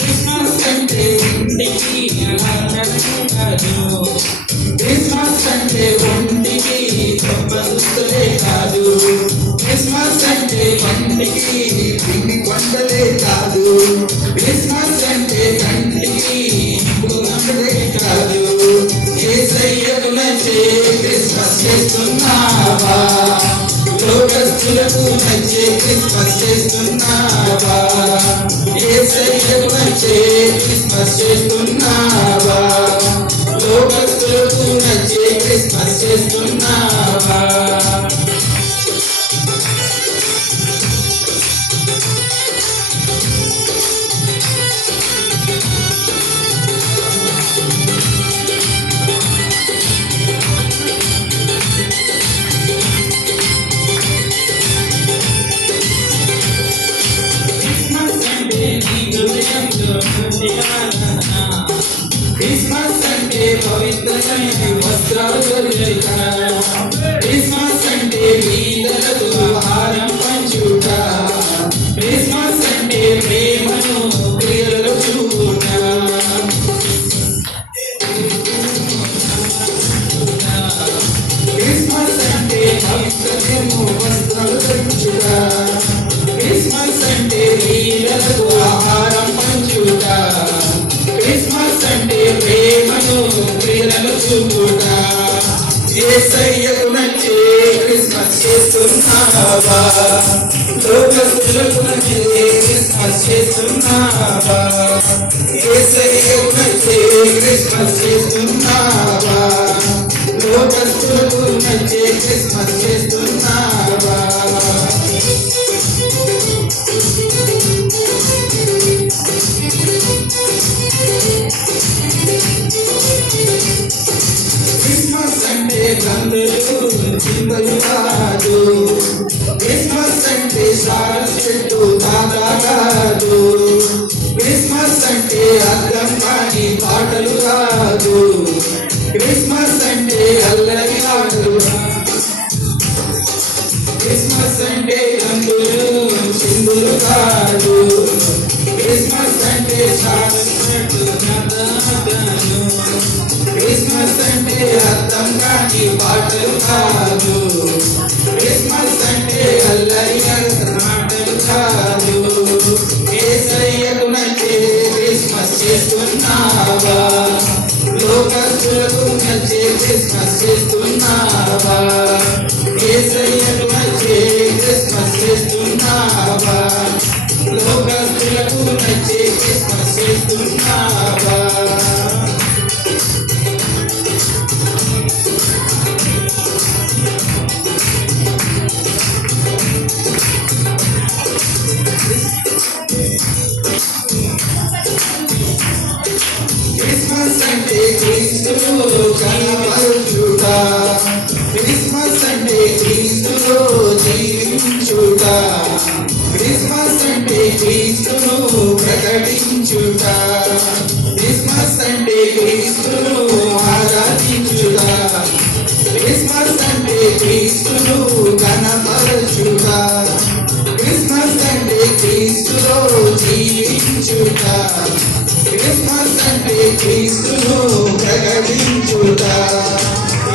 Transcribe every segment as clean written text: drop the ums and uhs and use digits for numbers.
Christmas అంటే ఒంటికి కాదు, క్రిస్మస్ అంటే ఒంటికి గొప్ప దుస్తులే కాదు, క్రిస్మస్ అంటే ఒంటికి పిండి వంటలే కాదు, క్రిస్మస్ అంటే కంటికి నింపులే కాదు. యేసయ్యకు నచ్చే క్రిస్మస్ చేస్తున్నావా? లోకస్తులకు నచ్చే క్రిస్మస్ చేస్తున్నావా? యేసయ్యకు నచ్చే క్రిస్మస్ చేస్తున్నావా? లోకస్తులకు నచ్చే క్రిస్మస్ చేస్తున్నావా? క్రిస్మస్ అంటే పవిత్రమైన వస్త్రాలు దొరుకుట, క్రిస్మస్ అంటే బీదలకు ఆహారం పంచుట, క్రిస్మస్ అంటే ప్రేమను ప్రియులకు చూపుట, క్రిస్మస్ అంటే పవిత్రమైన వస్త్రాలు దొరుకుట, క్రిస్మస్ అంటే బీదలకు ఆహారం పంచుట, క్రిస్మస్ అంటే ప్రేమను ప్రియులను చూపుట. యేసయ్యకు నచ్చే క్రిస్మస్ చేస్తున్నావా? లోకస్తులకు నచ్చే క్రిస్మస్ చేస్తున్నావా? యేసయ్యకు నచ్చే క్రిస్మస్ చేస్తున్నావా? లోకస్తులకు నచ్చే క్రిస్మస్ చేస్తున్నావా? క్రిస్మస్ అంటే రంగులు చింతలు కాదు, క్రిస్మస్ అంటే సార చెట్టు దాకా కాదు, క్రిస్మస్ అంటే అర్థం కాని పాటలు కాదు, క్రిస్మస్ అంటే అల్లరి ఆటలు, క్రిస్మస్ అంటే రంగులు చిందులు కాదు, క్రిస్మస్ అంటే సార చెట్టు క్రిస్మస్ అంటే అర్థం కాని పాటలు కాదు, క్రిస్మస్ అంటే అల్లరి మాటలు కాదు. యేసయ్యకు నచ్చే క్రిస్మస్ చేస్తున్నావా? లోకస్తులకు నచ్చే క్రిస్మస్ చేస్తున్నావా? యేసయ్యకు నచ్చే క్రిస్మస్ చేస్తున్నావా? లోకస్తులకు నచ్చే క్రిస్మస్ చేస్తున్నావా? క్రిస్మస్ అంటే క్రీస్తును కనపరుచుట, క్రిస్మస్ అంటే క్రీస్తును జీవించుట, క్రిస్మస్ అంటే క్రీస్తును ప్రకటించుట, క్రిస్మస్ అంటే క్రీస్తును ఆరాధించుట, క్రిస్మస్ అంటే క్రీస్తును కనపరుచుట, క్రిస్మస్ అంటే క్రీస్తులో జీవించుట, క్రిస్మస్ అంటే క్రీస్తును ప్రకటించుట.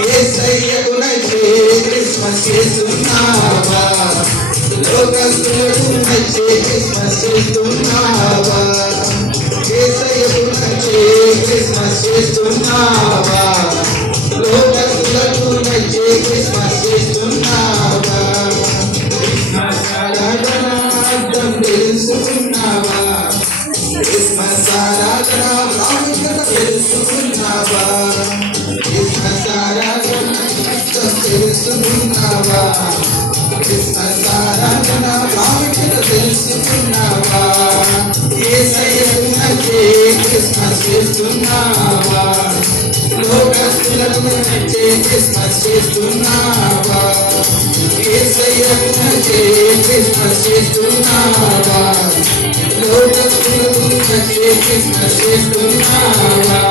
యేసయ్యకు నచ్చే క్రిస్మస్ చేస్తున్నావా? లోకస్తులకు నచ్చే క్రిస్మస్ చేస్తున్నావా? యేసయ్యకు నచ్చే క్రిస్మస్ చేస్తున్నావా? లోకస్తులకు నచ్చే క్రిస్మస్ చేస్తున్నావా? క్రిస్మస్ ఆరాధన అర్థం తెలుసుకున్నావా? క్రిస్మస్ ఆరాధన ప్రాముఖ్యత తెలుసుకున్నావా? క్రిస్మస్ ఆరాధన అర్థం తెలుసుకున్నావా? క్రిస్మస్ ఆరాధన ప్రాముఖ్యత తెలుసుకున్నావా? యేసయ్యకు నచ్చే క్రిస్మస్ చేస్తున్నావా? లోకస్తులకు నచ్చే క్రిస్మస్ చేస్తున్నావా? యేసయ్యకు నచ్చే క్రిస్మస్ చేస్తున్నావా? లోకస్తులకు నచ్చే క్రిస్మస్ చేస్తున్నావా?